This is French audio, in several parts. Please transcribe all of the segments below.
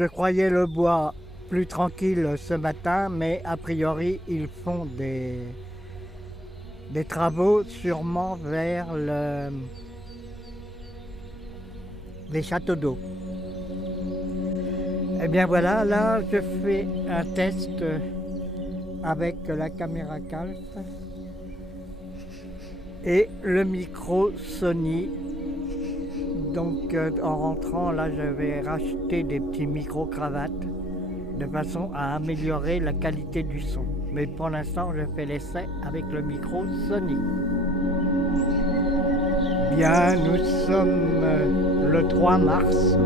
je croyais le bois plus tranquille ce matin, mais a priori ils font des travaux sûrement vers les châteaux d'eau. Et bien voilà, là je fais un test avec la caméra Calf et le micro Sony. Donc en rentrant là, je vais racheter des petits micro-cravates de façon à améliorer la qualité du son. Mais pour l'instant, je fais l'essai avec le micro Sony. Bien, nous sommes le 3 mars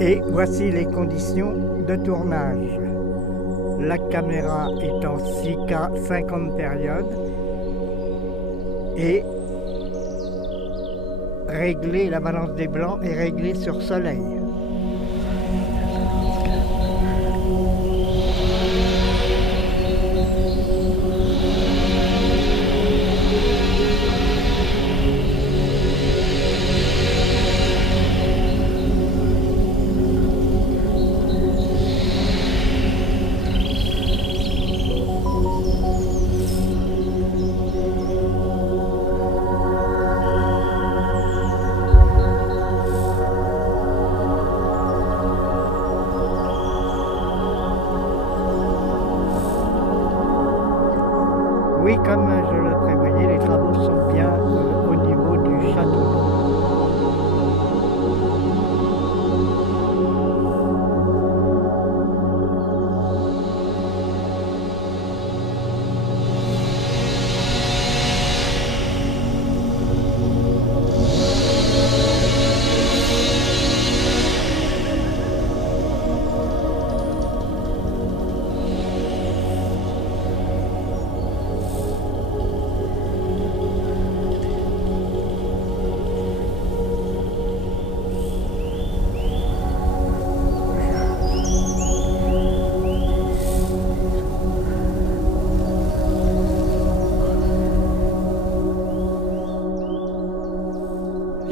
et voici les conditions de tournage. La caméra est en 6K 50 périodes et la balance des blancs est réglée sur soleil. Oui, comme je le prévoyais, les travaux sont bien au niveau du château.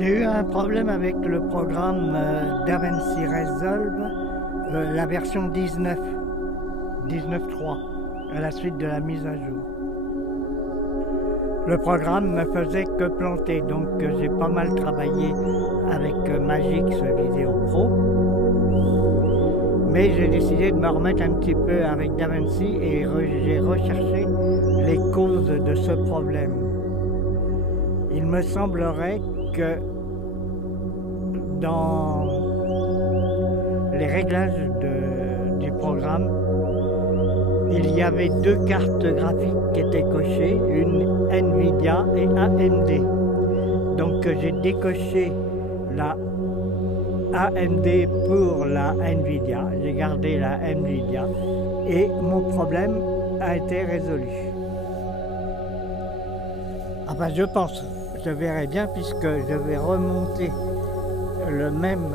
J'ai eu un problème avec le programme DaVinci Resolve, la version 19.3, à la suite de la mise à jour. Le programme ne faisait que planter, donc j'ai pas mal travaillé avec Magix Video Pro. Mais j'ai décidé de me remettre un petit peu avec DaVinci et j'ai recherché les causes de ce problème. Il me semblerait que dans les réglages du programme, il y avait deux cartes graphiques qui étaient cochées, une Nvidia et AMD. Donc j'ai décoché la AMD pour la Nvidia, j'ai gardé la Nvidia et mon problème a été résolu. Enfin, je pense, je verrai bien puisque je vais remonter le même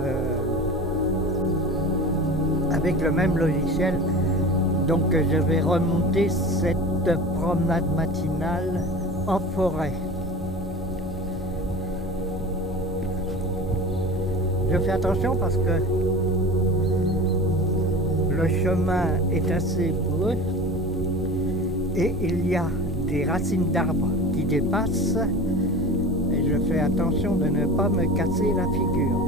avec le même logiciel. Donc je vais remonter cette promenade matinale en forêt. Je fais attention parce que le chemin est assez brut et il y a des racines d'arbres qui dépassent et je fais attention de ne pas me casser la figure.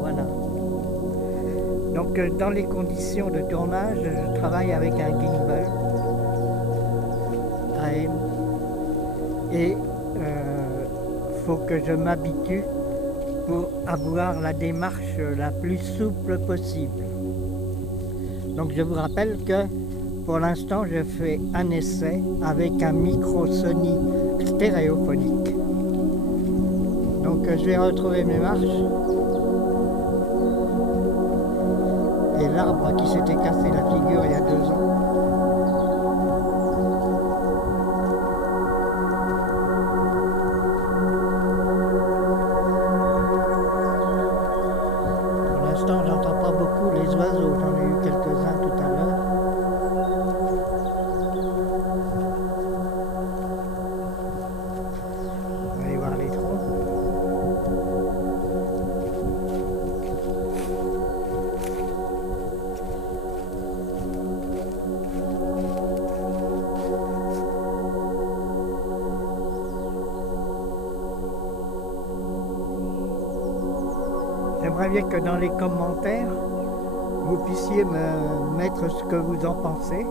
Voilà. Donc dans les conditions de tournage, je travaille avec un gimbal AM et faut que je m'habitue pour avoir la démarche la plus souple possible. Donc je vous rappelle que pour l'instant je fais un essai avec un micro Sony stéréophonique. Donc je vais retrouver mes marches et l'arbre qui s'était cassé la figure il y a 2 ans. J'entends pas beaucoup les oiseaux, j'en ai eu quelques-uns tout à l'heure. On va aller voir les troncs. J'aimerais bien que dans les commentaires, vous puissiez me mettre ce que vous en pensez,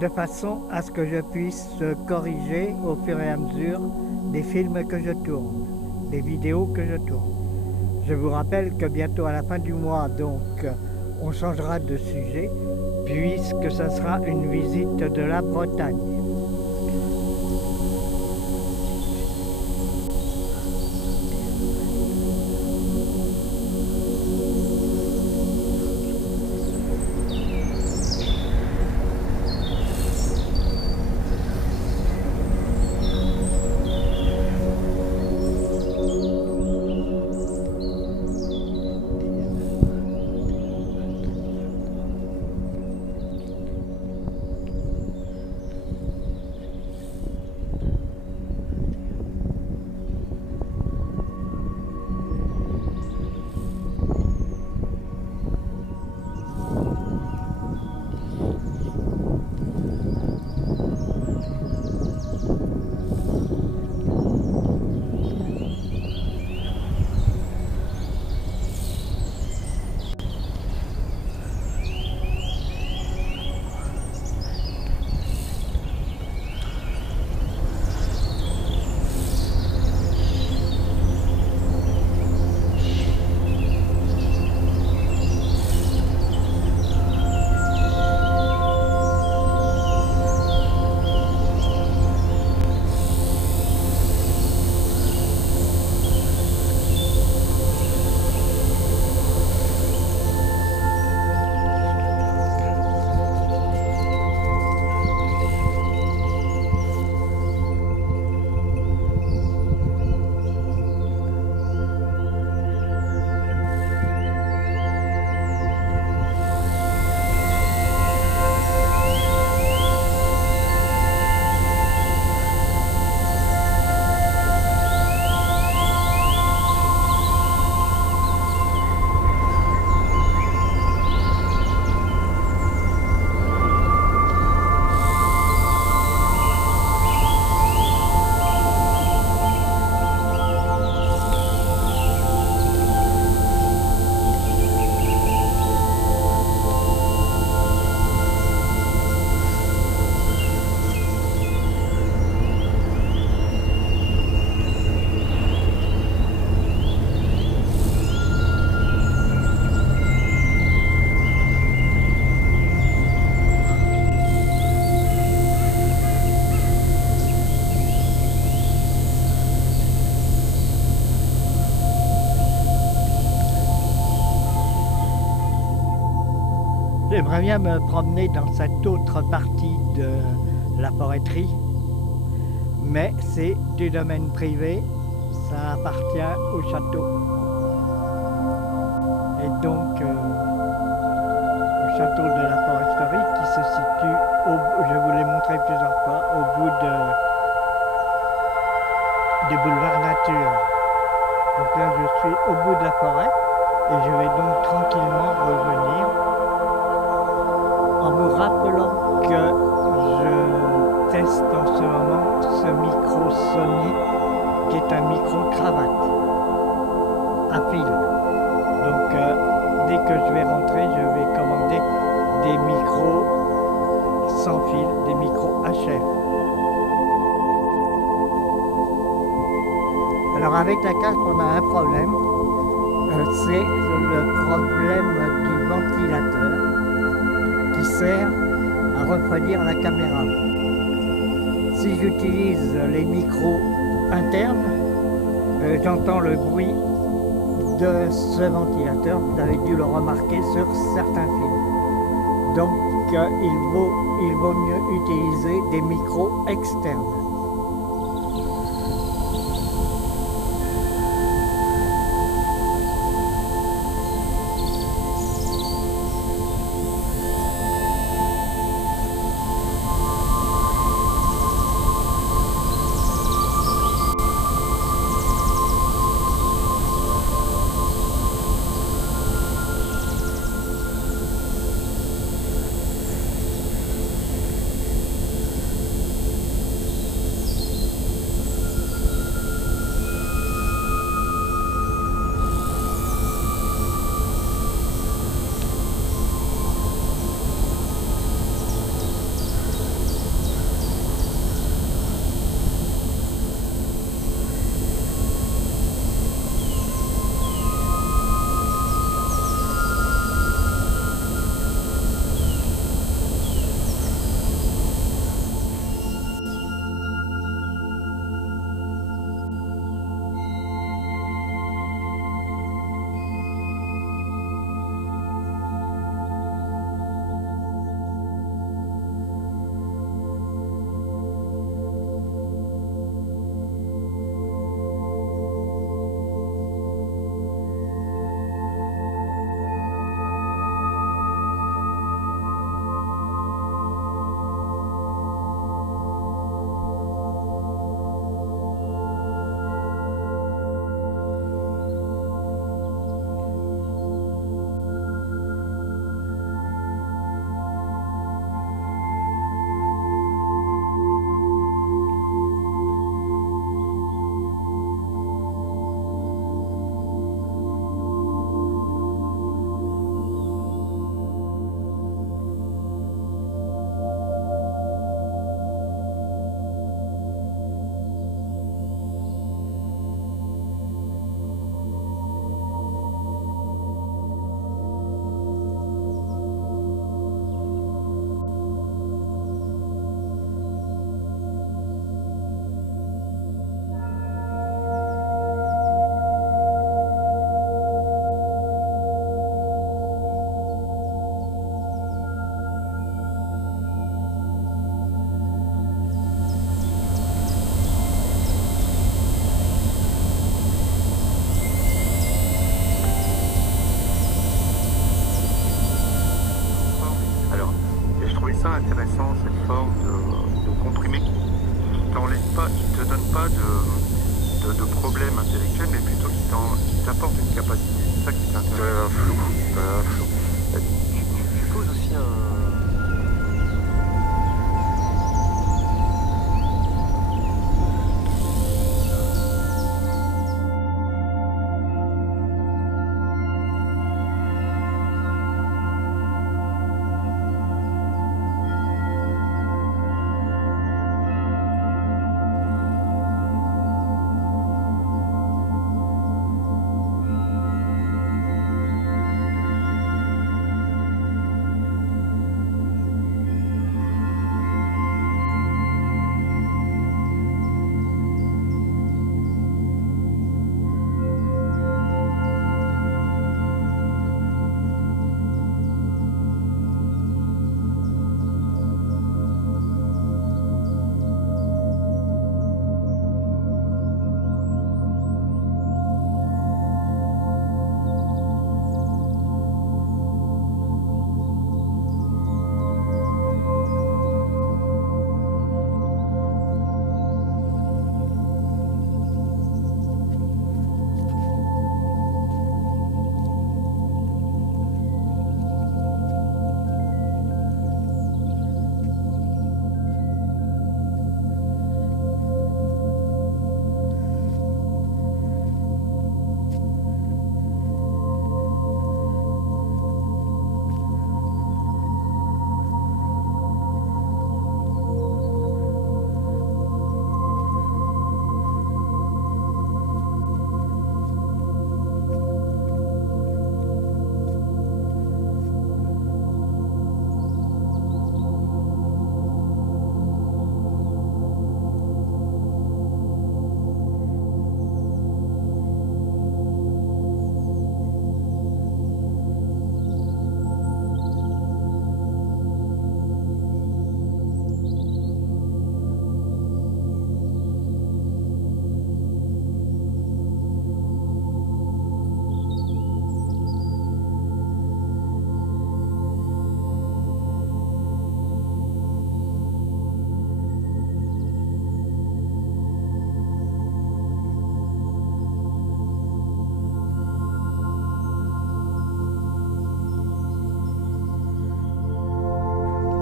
de façon à ce que je puisse corriger au fur et à mesure des films que je tourne, des vidéos que je tourne. Je vous rappelle que bientôt à la fin du mois, donc, on changera de sujet, puisque ce sera une visite de la Bretagne. J'aimerais bien me promener dans cette autre partie de la forêterie, mais c'est du domaine privé, ça appartient au château. Et donc, le château de la foresterie qui se situe, je vous l'ai montré plusieurs fois, au bout du boulevard Nature. Donc là, je suis au bout de la forêt et je vais donc tranquillement revenir en me rappelant que je teste en ce moment ce micro Sony qui est un micro cravate à fil. Donc dès que je vais rentrer, je vais commander des micros sans fil, des micros HF. Alors avec la carte, on a un problème, c'est le problème du ventilateur qui sert à refroidir la caméra. Si j'utilise les micros internes, j'entends le bruit de ce ventilateur, vous avez dû le remarquer sur certains films. Donc il vaut mieux utiliser des micros externes. ça intéressant, cette forme de comprimé qui t'enlève pas, qui te donne pas de problème intellectuel, mais plutôt qui t'apporte une capacité. C'est ça qui est intéressant. Un flou. Un flou. Tu poses aussi un.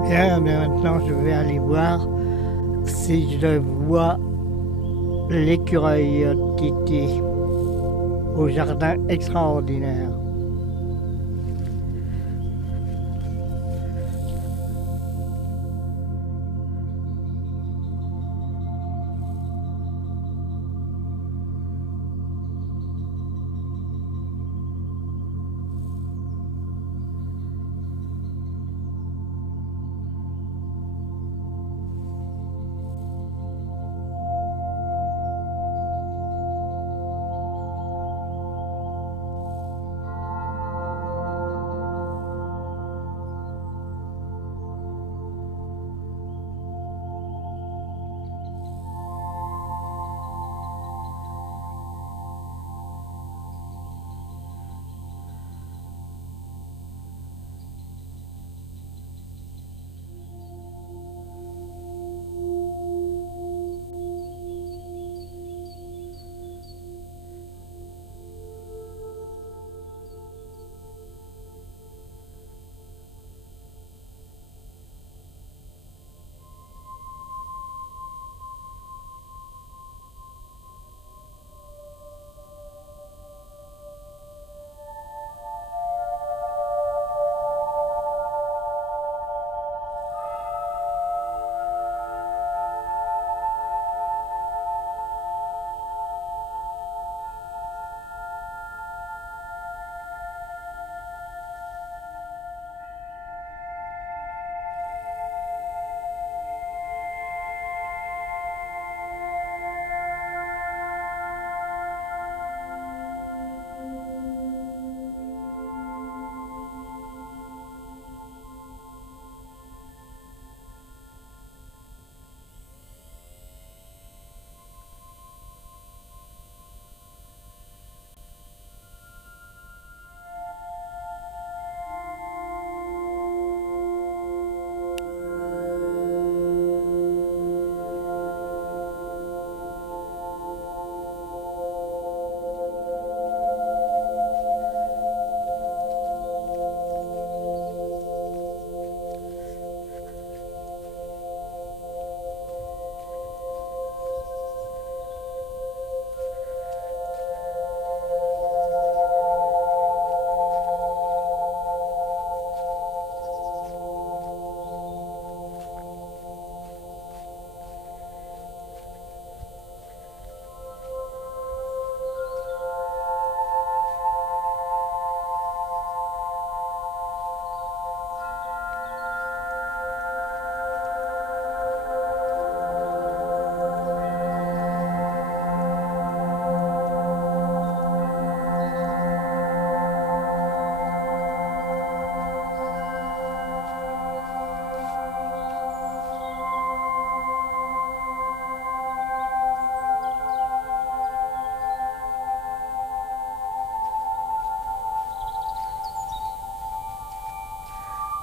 Bien, mais maintenant je vais aller voir si je vois l'écureuil Titi au jardin extraordinaire.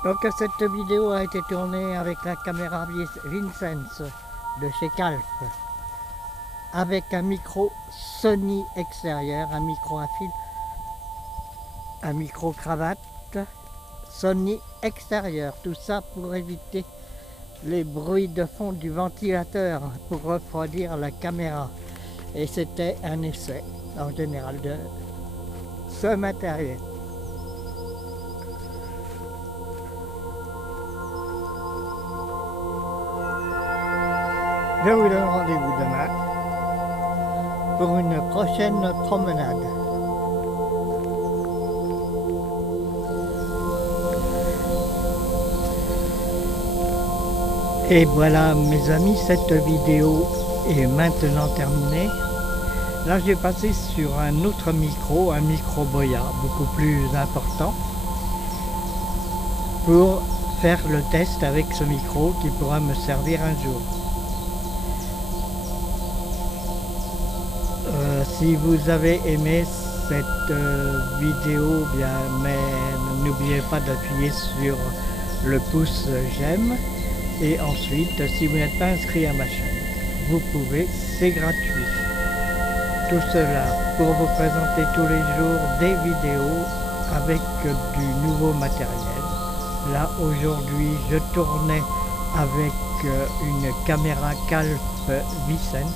Donc cette vidéo a été tournée avec la caméra Vincenz de chez Calf, avec un micro Sony extérieur, un micro à fil, un micro cravate Sony extérieur, tout ça pour éviter les bruits de fond du ventilateur, pour refroidir la caméra. Et c'était un essai en général de ce matériel. Je vous donne rendez-vous demain pour une prochaine promenade. Et voilà mes amis, cette vidéo est maintenant terminée. Là j'ai passé sur un autre micro, un micro Boya, beaucoup plus important, pour faire le test avec ce micro qui pourra me servir un jour. Si vous avez aimé cette vidéo, bien, mais n'oubliez pas d'appuyer sur le pouce j'aime. Et ensuite, si vous n'êtes pas inscrit à ma chaîne, vous pouvez, c'est gratuit. Tout cela pour vous présenter tous les jours des vidéos avec du nouveau matériel. Là, aujourd'hui, je tournais avec une caméra Calf Vincenz.